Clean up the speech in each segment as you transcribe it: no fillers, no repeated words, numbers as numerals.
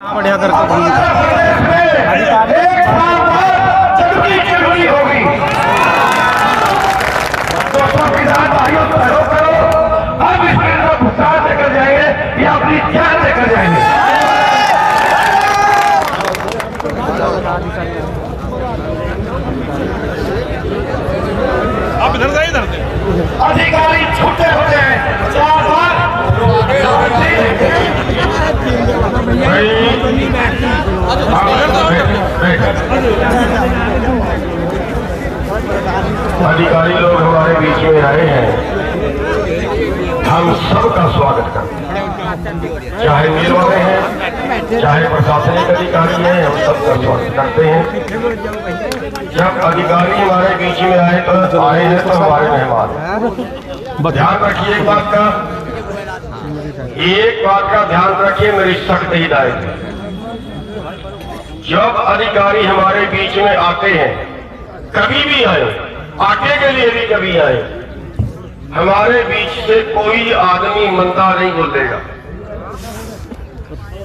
बढ़िया करके भुगतान लेकर जाएंगे या अपनी जान लेकर जाएंगे। आप इधर से इधर से अधिकारी छूटे होते हैं अधिकारी लोग हमारे बीच में आए हैं, हम सबका स्वागत करते हैं, चाहे मिल वाले हैं चाहे प्रशासनिक अधिकारी हैं, हम सबका स्वागत करते हैं। जब अधिकारी हमारे बीच में आए तो आए हैं तो हमारे मेहमान हैं। ध्यान रखिए एक बात का ध्यान रखिए, मेरी सख्त हिदायत है। जब अधिकारी हमारे बीच में आते हैं, कभी भी आए, आगे के लिए भी कभी आए, हमारे बीच से कोई आदमी मंदा नहीं बोलेगा।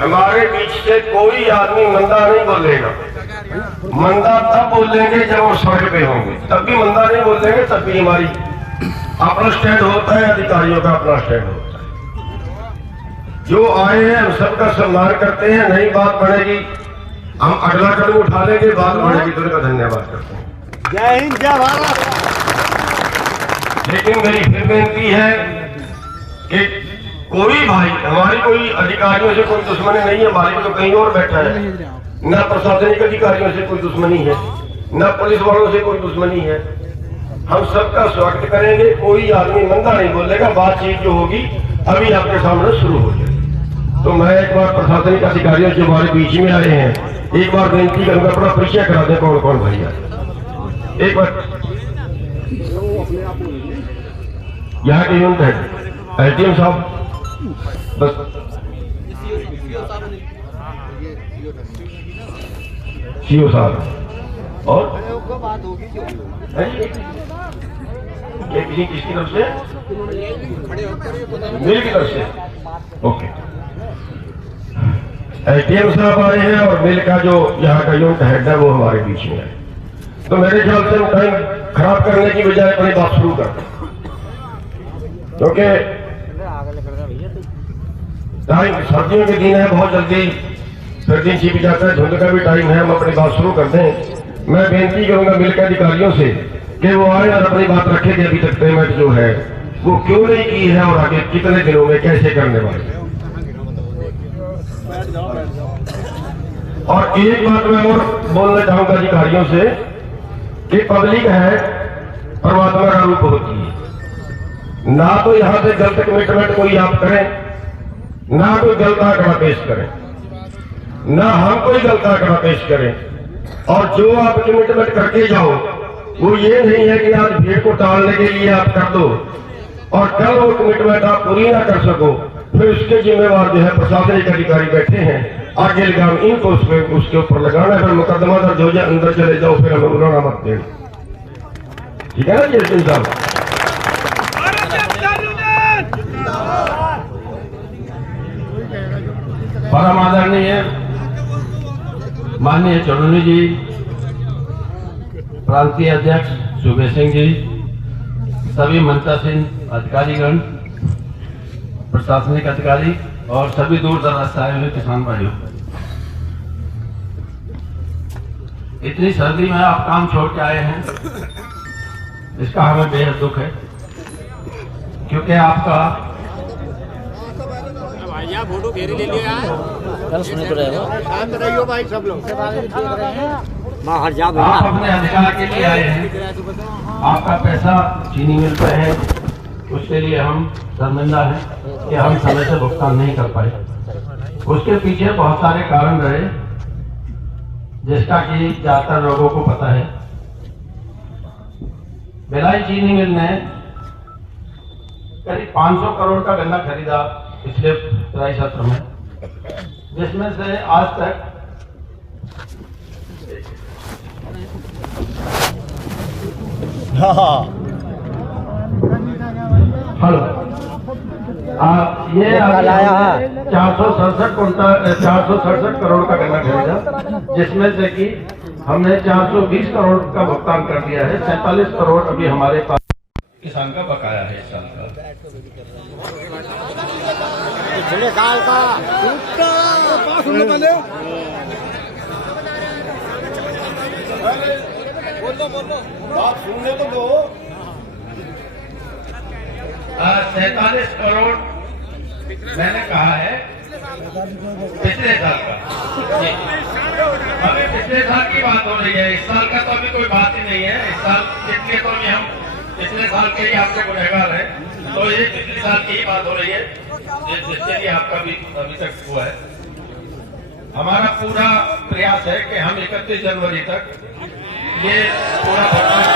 हमारे बीच से कोई आदमी मंदा नहीं बोलेगा। मंदा तब बोलेंगे जब वो सड़क पे होंगे, तब भी मंदा नहीं बोलेंगे। तब भी हमारी अपना स्टैंड होता है, अधिकारियों का अपना स्टैंड होता है। जो आए हैं हम सबका सम्मान करते हैं। नई बात बढ़ेगी, हम अगला कदम उठा लेंगे, बात बढ़ेगी तो उनका धन्यवाद करते हैं। जय हिंद जय भारत। लेकिन मेरी फिर बेनती है कि कोई भाई, हमारी कोई अधिकारियों से कोई दुश्मनी नहीं है। मालिक तो कहीं और बैठा है, न प्रशासनिक अधिकारियों से कोई दुश्मनी है, न पुलिस वालों से कोई दुश्मनी है। हम सबका स्वागत करेंगे, कोई आदमी मंदा नहीं बोलेगा। बातचीत जो होगी अभी आपके सामने शुरू हो जाएगी। तो मैं एक बार प्रशासनिक अधिकारियों जो हमारे बीच में आए हैं, एक बार बेनती करूंगा, अपना परिचय करा दें कौन कौन भैया। एक बार यहाँ के यूनिट है एसडीएम साहब, बस सीओ साहब, और किसकी तरफ से? मेरी की तरफ से। ओके, एसडीएम साहब आए हैं और मिल का जो यहाँ का यूनिट हेड है वो हमारे बीच में है। तो मेरे ख्याल से हम टाइम खराब करने की बजाय अपनी बात शुरू करते हैं, क्योंकि टाइम सर्दियों के दिन है, बहुत जल्दी फिर दिन छिप जाता है, धुंध का भी टाइम है। हम अपनी बात शुरू करते हैं। मैं बेनती करूंगा मिल के अधिकारियों से कि वो आए और अपनी बात रखें कि अभी तक पेमेंट जो है वो क्यों नहीं की है और आगे कितने दिनों में कैसे करने वाले। और एक बात मैं और बोलना चाहूंगा अधिकारियों से कि पब्लिक है परमात्मा का रूप होती है। ना तो यहां से गलत कमिटमेंट कोई आप करें, ना कोई गलत आंकड़ा पेश करें, ना हम कोई गलत आंकड़ा पेश करें। और जो आप कमिटमेंट करके जाओ वो ये नहीं है कि आज भीड़ को टालने के लिए आप कर दो और कल वो कमिटमेंट आप पूरी ना कर सको, फिर उसके जिम्मेवार जो है प्रशासनिक अधिकारी बैठे हैं, आगे लगाम इनको उसके ऊपर लगाना है। फिर मुकदमा दर्ज हो जाए, अंदर चले जाओ, फिर हमें बुलाना मत देना। ठीक है ना जी एसडीएम साहब? परम आदरणीय माननीय चौधरी जी, प्रांतीय अध्यक्ष सुबेश सिंह जी, सभी मंत्रासीन अधिकारीगण, प्रशासनिक अधिकारी और सभी दूर दराज से आए हुए किसान भाइयों, इतनी सर्दी में आप काम छोड़ के आए हैं, इसका हमें बेहद दुख है। क्योंकि आपका फोटो घेरी ले लिया कल सुने तो रहेगा। शांत रहियो भाई, सब लोग आप अपने अधिकार के लिए आए हैं। आपका पैसा चीनी मिल पे है, उसके लिए हम शर्मिंदा हैं कि हम समय से भुगतान नहीं कर पाए। उसके पीछे बहुत सारे कारण रहे, जिसका कि ज्यादातर लोगों को पता है। भिलाई चीनी मिल ने करीब 500 करोड़ का गन्ना खरीदा पिछले ट्राई सत्र में, जिसमें से आज तक हेलो ये 467 करोड़ का गन्ना खरीदा, जिसमें से कि हमने 420 करोड़ का भुगतान कर दिया है। 47 करोड़ अभी हमारे पास किसान का बकाया है इस साल का। पिछले साल का बात सुनने तो दो। 47 करोड़ मैंने कहा है पिछले साल का। अभी पिछले साल की बात हो रही है, इस साल का तो अभी कोई बात ही नहीं है। इस साल इसलिए तो हम पिछले साल के ही आपके गुनहगार हैं, तो ये पिछले साल की ही बात हो रही है जिससे कि आपका भी अभी तक हुआ है। हमारा पूरा प्रयास है कि हम 31 जनवरी तक ये पूरा भुगतान कर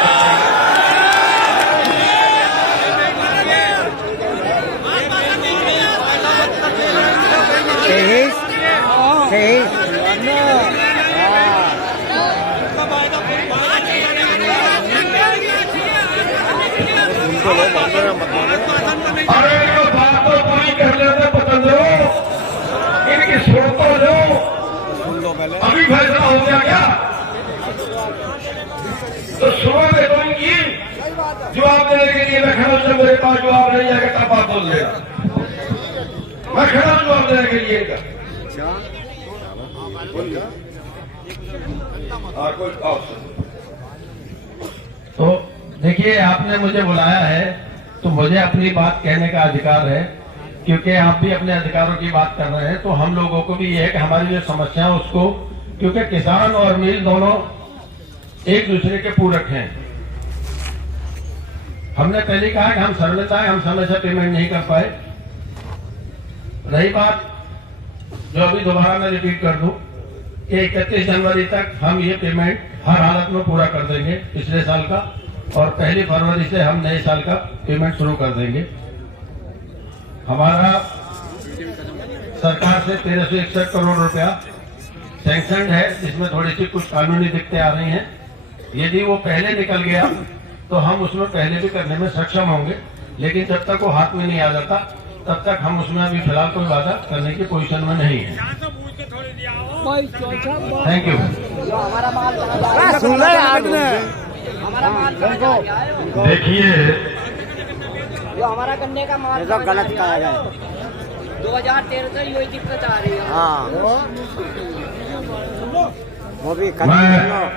अरे जो बात तो पूरी कर लेते पतंजरो, इनकी सुन तो लो। अभी फैसला हो गया क्या? तो सुबह में तो इनकी जवाब देने के लिए मैं खड़ा हूं। मेरे पास जवाब नहीं आएगा तब आप बोल देगा। मैं खड़ा हूं जवाब देने के लिए इनका। और कोई ऑप्शन तो देखिए, आपने मुझे बुलाया है तो मुझे अपनी बात कहने का अधिकार है, क्योंकि आप भी अपने अधिकारों की बात कर रहे हैं। तो हम लोगों को भी ये है कि हमारी जो समस्या है उसको, क्योंकि किसान और मिल दोनों एक दूसरे के पूरक हैं। हमने पहले कहा कि हम शर्मिंदा हैं, हम समय से पेमेंट नहीं कर पाए। रही बात जो अभी दोबारा मैं रिपीट कर दूं कि 31 जनवरी तक हम ये पेमेंट हर हालत में पूरा कर देंगे पिछले साल का, और 1 फरवरी से हम नए साल का पेमेंट शुरू कर देंगे। हमारा सरकार से 1361 करोड़ रुपया सैंक्शन है, जिसमें थोड़ी सी कुछ कानूनी दिक्कतें आ रही हैं। यदि वो पहले निकल गया तो हम उसमें पहले भी करने में सक्षम होंगे, लेकिन जब तक वो हाथ में नहीं आ जाता तब तक हम उसमें अभी फिलहाल कोई वादा करने की पोजीशन में नहीं है। Thank you. देखिए, जो हमारा गन्ने का माल गलत कहा जाए, 2013 से यही दिक्कत आ रही है। हाँ वो भी मैं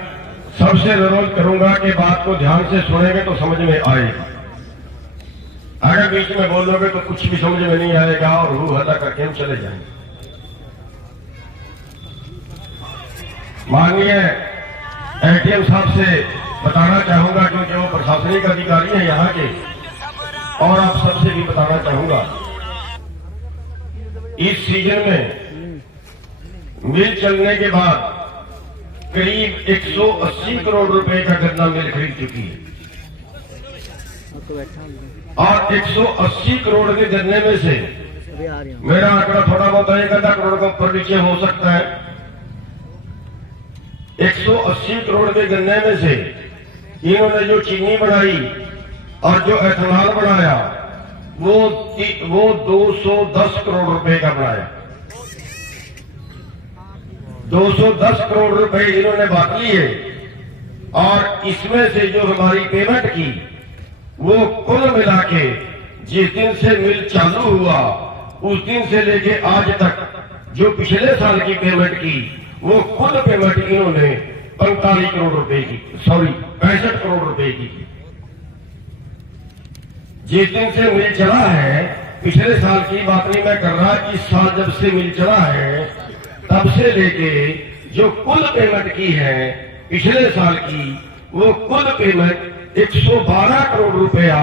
सबसे अनुरोध करूंगा कि बात को ध्यान से सुनेंगे तो समझ में आएगा। अगर बीच में बोलोगे तो कुछ भी समझ में नहीं आएगा और रू हल्ला करके हम चले जाएंगे। माननीय एटीएम साहब से बताना चाहूंगा, क्योंकि वो प्रशासनिक अधिकारी हैं यहाँ के, और आप सबसे भी बताना चाहूंगा, इस सीजन में मिल चलने के बाद करीब 180 करोड़ रुपए का गन्ना मिल खरीद चुकी है, और 180 करोड़ के गन्ने में से मेरा आंकड़ा थोड़ा बहुत 1 करोड़ का ऊपर नीचे हो सकता है। 180 करोड़ के गन्ने में से इन्होंने जो चीनी बनाई और जो एथेनॉल बनाया वो 210 करोड़ रुपए का बनाया। 210 करोड़ रुपए इन्होंने बांट लिए, और इसमें से जो हमारी पेमेंट की वो कुल मिला के जिस दिन से मिल चालू हुआ उस दिन से लेके आज तक जो पिछले साल की पेमेंट की वो कुल पेमेंट इन्होंने 45 करोड़ रुपए की, 65 करोड़ रुपए की। जिस दिन से मिल चला है, पिछले साल की बात नहीं मैं कर रहा, इस साल जब से मिल चला है तब से लेके जो कुल पेमेंट की है पिछले साल की, वो कुल पेमेंट 112 करोड़ रुपया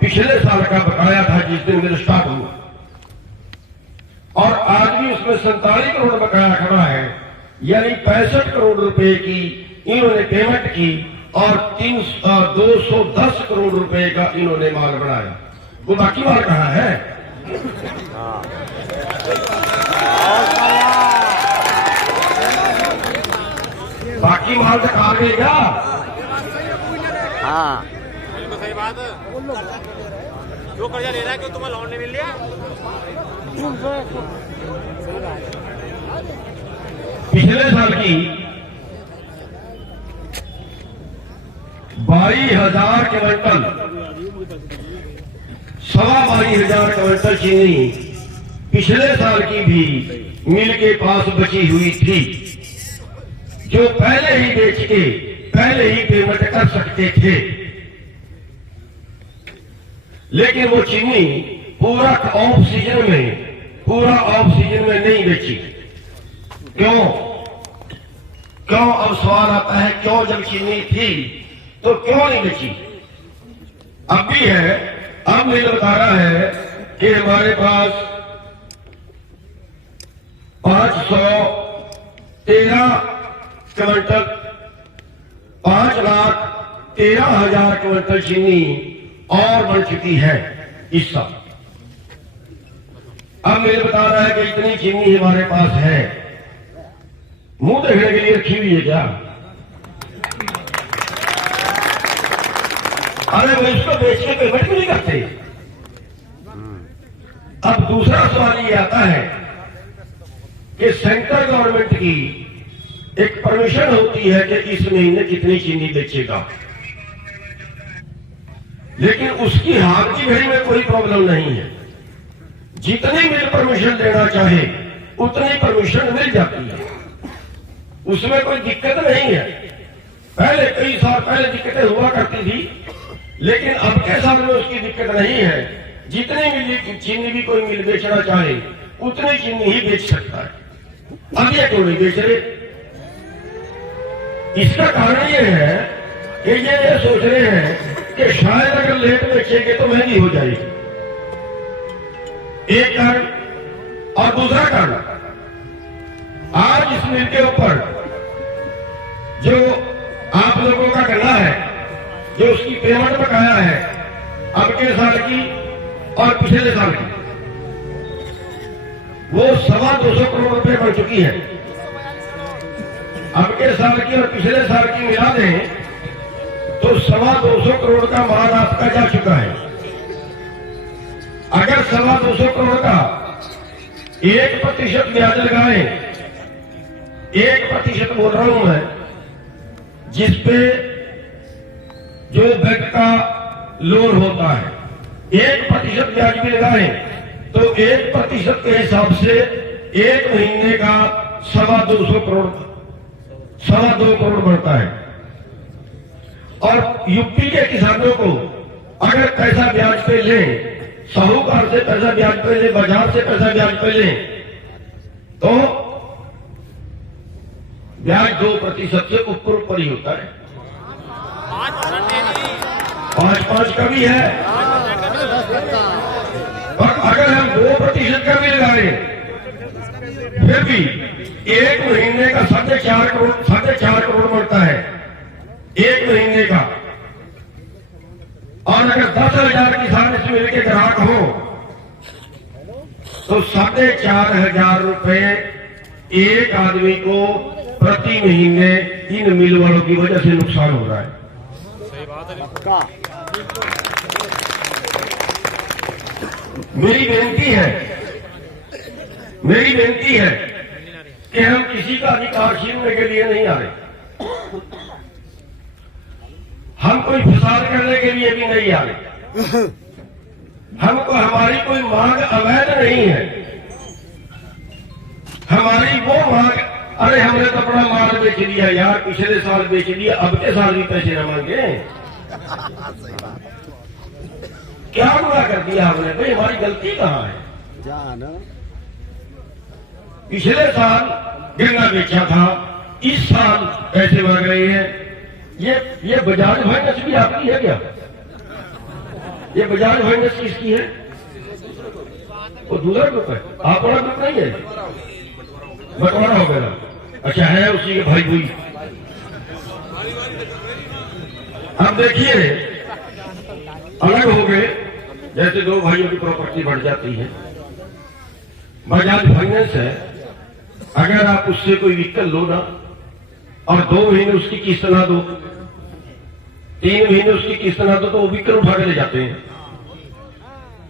पिछले साल का बकाया था जिस दिन मिल स्टार्ट हुआ, और आज भी उसमें 47 करोड़ बकाया खड़ा है। यानी 65 करोड़ रुपए की इन्होंने पेमेंट की और 210 करोड़ रुपए का इन्होंने माल बनाया। वो बाकी माल कहाँ है? बाकी माल तो खा गएगा। हाँ सही बात है। जो कर्जा ले रहा है कि तुम्हें लोन नहीं मिल रहा। पिछले साल की 22,000 क्विंटल 22,500 क्विंटल चीनी पिछले साल की भी मिल के पास बची हुई थी, जो पहले ही बेच के पहले ही पेमेंट कर सकते थे। लेकिन वो चीनी पूरा ऑफ सीजन में नहीं बेची। क्यों? अब सवाल आता है क्यों? जब चीनी थी तो क्यों नहीं बेची? अब भी है। अब मिल बता रहा है कि हमारे पास 513 क्विंटल 5,13,000 क्विंटल चीनी और बढ़ चुकी है इस साल। अब मेरे बता रहा है कि इतनी चीनी हमारे पास है, मुंह देखने के लिए रखी हुई है क्या? अरे वो इसको बेच के पेमेंट भी नहीं करते। अब दूसरा सवाल ये आता है कि सेंट्रल गवर्नमेंट की एक परमिशन होती है कि इस महीने कितनी चीनी बेचेगा, लेकिन उसकी हाथ की घड़ी में कोई प्रॉब्लम नहीं है। जितनी मिल परमिशन लेना चाहे उतनी परमिशन मिल जाती है, उसमें कोई दिक्कत नहीं है। पहले कई साल पहले दिक्कतें हुआ करती थी, लेकिन अब के साल में उसकी दिक्कत नहीं है। जितनी मिल चीनी भी कोई मिल बेचना चाहे उतनी चीनी ही बेच सकता है। अब ये क्यों नहीं बेच रहे? इसका कारण ये है कि ये सोच रहे हैं कि शायद अगर लेट बेचेंगे तो महंगी हो जाएगी, एक कारण। और दूसरा कारण, आज इस मिल के ऊपर जो आप लोगों का गन्ना है, जो उसकी पेमेंट बकाया है अब के साल की और पिछले साल की, वो 225 करोड़ रुपए बढ़ चुकी है। अब के साल की और पिछले साल की मिला दें तो 225 करोड़ का माल आपका जा चुका है। अगर 225 करोड़ का 1% ब्याज लगाएं, 1% बोल रहा हूं मैं, जिसपे जो बैंक का लोन होता है 1% ब्याज भी लगाएं तो 1% के हिसाब से एक महीने का 225 करोड़ 2.25 करोड़ बढ़ता है। और यूपी के किसानों को अगर पैसा ब्याज पे लें, साहूकार से पैसा ब्याज पे लें, बाजार से पैसा ब्याज पे लें, तो ब्याज 2% से ऊपर ही होता है। 5 का भी है। और अगर हम 2% का भी लगाएं फिर भी एक महीने का 4.5 करोड़ बढ़ता है एक महीने का। और अगर 10,000 किसान इस मिल के ग्राहक हो तो 4,500 रुपए एक आदमी को प्रति महीने इन मिल वालों की वजह से नुकसान हो रहा है। मेरी बेनती है कि हम किसी का अधिकार छीनने के लिए नहीं आ रहे, हम कोई फसाद करने के लिए भी नहीं आ रहे। हमको हमारी कोई मांग अवैध नहीं है। हमारी वो मांग, अरे हमने तो अपना माल बेच दिया यार, पिछले साल बेच दिया, अब के साल भी पैसे न मांगे। क्या गुनाह कर दिया हमने? भाई हमारी गलती कहां है? पिछले साल गन्ना बेचा था, इस साल पैसे मांग रहे हैं। ये बजाज फाइनेंस भी आपकी है क्या? ये बजाज फाइनेंस किसकी है? वो दूसरा ग्रुप है, आप बड़ा ग्रुप नहीं है, बंटवारा हो गया। अच्छा है उसी के भाई भाई। अब देखिए अलग हो गए, जैसे दो भाइयों की प्रॉपर्टी बढ़ जाती है। बजाज फाइनेंस है, अगर आप उससे कोई व्हीकल लो ना और 2 महीने उसकी किस्त ना दो, 3 महीने उसकी किस्त ना दो, तो वो व्हीकल उठा के ले जाते हैं।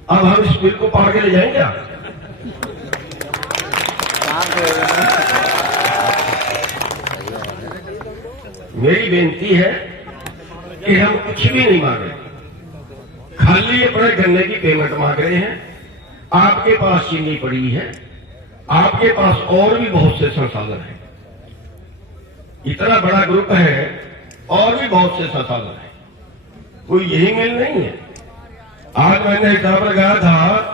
अब हम इस बिल को पार के ले जाएंगे क्या? मेरी बेनती है कि हम कुछ भी नहीं मांग रहे, खाली अपने गन्ने की पेमेंट मांग रहे हैं। आपके पास चीनी पड़ी है, आपके पास और भी बहुत से संसाधन हैं, इतना बड़ा ग्रुप है और भी बहुत से संसाधन है, कोई यही मिल नहीं है। आज मैंने हिसाब लगाया था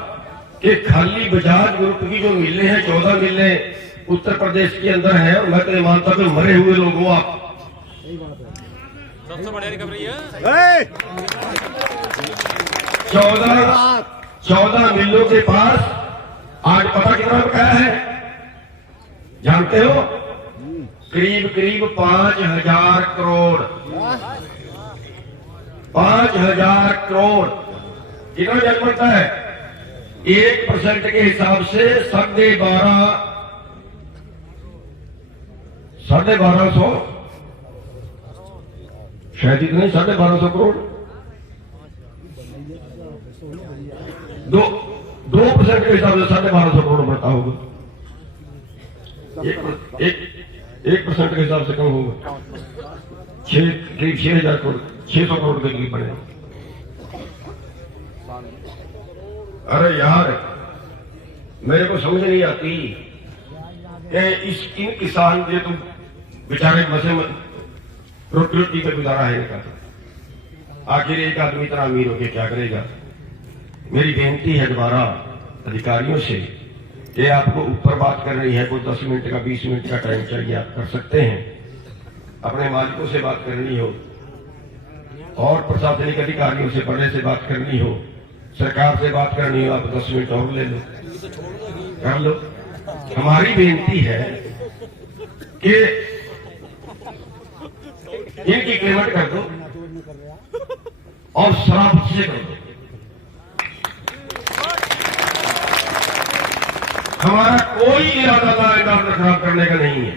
कि खाली बजाज ग्रुप की जो मिलें हैं 14 मिलें उत्तर प्रदेश के अंदर है, और मैं तो ये मानता हूं मरे हुए लोग हो आप। सबसे बढ़िया रिकवरी है 14 मिलों के पास आज पता कितना बकाया है जानते हो? करीब करीब 5,000 करोड़। 5,000 करोड़ कितना जज पड़ता है? 1% के हिसाब से 1250 शायद इतने 1250 करोड़। 2% के हिसाब से 1250 करोड़ बढ़ता होगा। 1% के हिसाब से कम होगा। करीब 6,000 करोड़ 600 करोड़ के करीब बने। अरे यार मेरे को समझ नहीं आती कि इन किसान ये तुम बेचारे बसे में रोटी पे गुजारा है इनका, आखिर एक आदमी इतना अमीर होकर क्या करेगा? मेरी बेनती है दोबारा अधिकारियों से कि आपको ऊपर बात करनी है, कोई 10 मिनट का 20 मिनट का टाइम चाहिए आप कर सकते हैं, अपने मालिकों से बात करनी हो और प्रशासनिक अधिकारियों से बड़े से बात करनी हो, सरकार से बात करनी हो, आप 10 मिनट और ले लो, कर लो। हमारी बेनती है कि इनकी पेमेंट कर दो और शराब से कर दो। हमारा कोई इरादा दायरेदार खराब करने का नहीं है,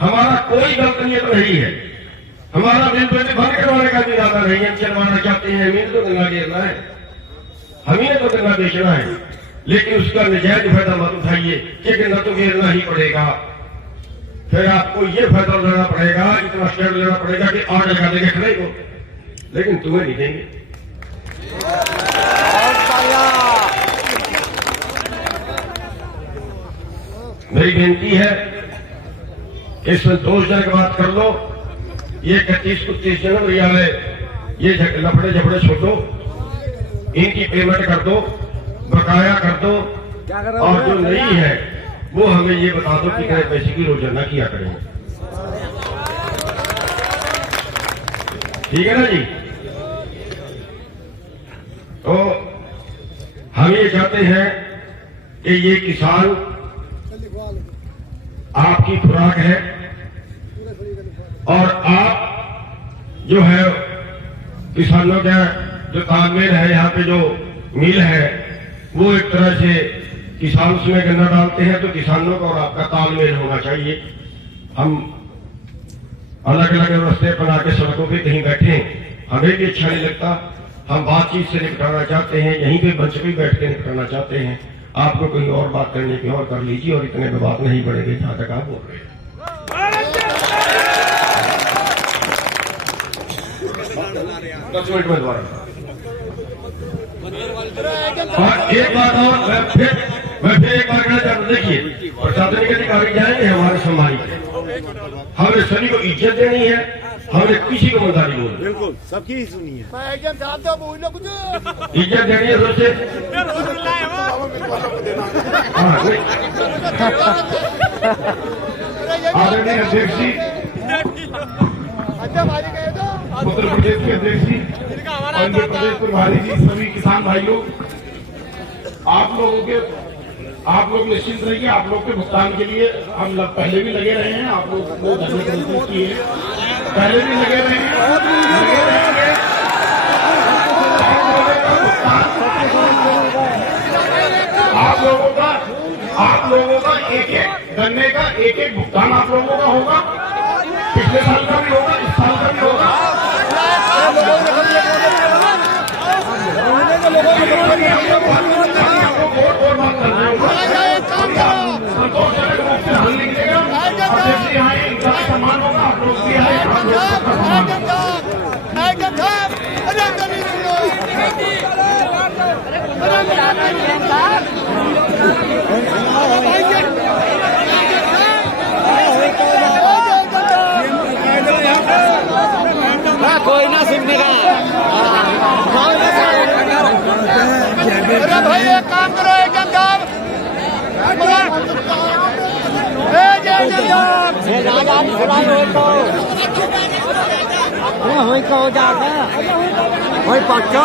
हमारा कोई गलत नियत नहीं है, हमारा बिल बंद करवाने का भी इरादा नहीं है। चलवाना चाहते हैं, हमें तो गंगा घेरना है, हमें तो गंगा बेचना है, लेकिन उसका नजायज फायदा मत उठाइए कि गंगा तो घेरना ही पड़ेगा। फिर आपको ये फायदा लेना पड़ेगा, इतना स्टैंड लेना पड़ेगा कि 8 लगा देंगे खड़े को, लेकिन तुम्हें नहीं देंगे। मेरी बेनती है कि संतोषजनक बात कर लो। ये 31-31 जनवरी वाले ये लफड़े झपड़े छोड़ो, इनकी पेमेंट कर दो, बकाया कर दो, और जो नहीं है वो हमें ये बता दो कितने पैसे की रोजाना किया करेंगे। ठीक है ना जी? तो हम ये चाहते हैं कि ये किसान आपकी खुराक है, और आप जो है किसानों का जो तालमेल है, यहाँ पे जो मिल है वो एक तरह से किसान उसमें गन्ना डालते हैं, तो किसानों का और आपका तालमेल होना चाहिए। हम अलग अलग रास्ते बना के सड़कों पे कहीं बैठे हमें भी अच्छा नहीं लगता, हम बातचीत से निपटाना चाहते हैं, यहीं पे मंच पे बैठ के निपटाना चाहते हैं। आपको कोई और बात करने की और कर लीजिए, और इतने में बात नहीं बढ़ेगी जहां तक आप बोल रहे हैं। 10 मिनट में दोबारा एक बात और मैं फिर एक बार कहना चाहता हूं, देखिए प्रशासनिक अधिकारी जाएंगे हमारे सम्मानित, हमें सभी को इज्जत देनी है, हमने किसी को मदारी बोलनी, बिल्कुल सबकी सुनी है, इज्जत देनी है सबसे। आदरणीय अध्यक्ष जी, उत्तर प्रदेश के अध्यक्ष जी, आंध्र प्रदेश प्रभारी जी, सभी किसान भाइयों, आप लोग निश्चिंत रहिए। आप लोग के भुगतान के लिए हम पहले भी लगे रहे हैं, आप लोग को धन्यवाद कोशिश की है, पहले भी लगे रहेंगे। आप लोगों का एक गन्ने का एक भुगतान आप लोगों का होगा, पिछले साल का भी होगा, इस साल का भी होगा। और बात कर रहे कोई ना सुनने का अरे भाई एक काम करो एक काम हो जाता वही पक्का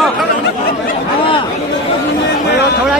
थोड़ा